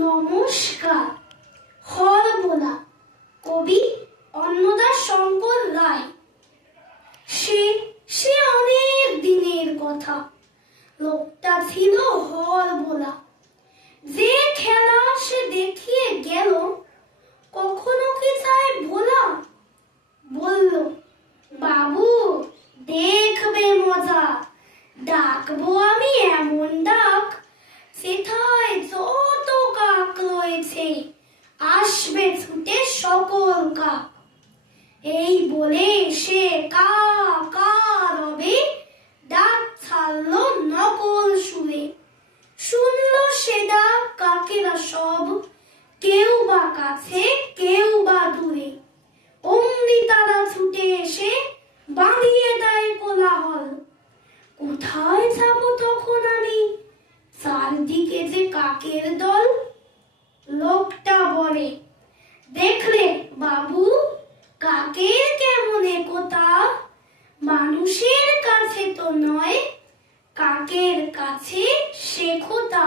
নমস্কার। হরবোলা কবি অন্নদা শঙ্কর রায়। সে সে অনেক দিনের কথা। লোকটা ছিল হরবোলা যে খেলা সে দেখিয়ে গেল, কখনো কি চায় ভোলা? বলল, বাবু, দেখবে মজা। ডাকবো আমি এমন ডাক সেথায় আসবে ছুটে সকল কাক। এই বলে সে কা ডাক ছাড়লো নকল শুনে শুনলো সে ডাক কাকেরা সব, কেউ বা কাছে, কেউ বা দূরে। অমনি তারা ছুটে এসে বাঁধিয়ে দেয় কোলাহল। কোথায় যাব তখন আমি? চারদিকে যে কাকের দল লোকটা বলে দেখলে বাবু কাকের কেমন একতা মানুষের কাছে তো নয় কাকের কাছে শেখতা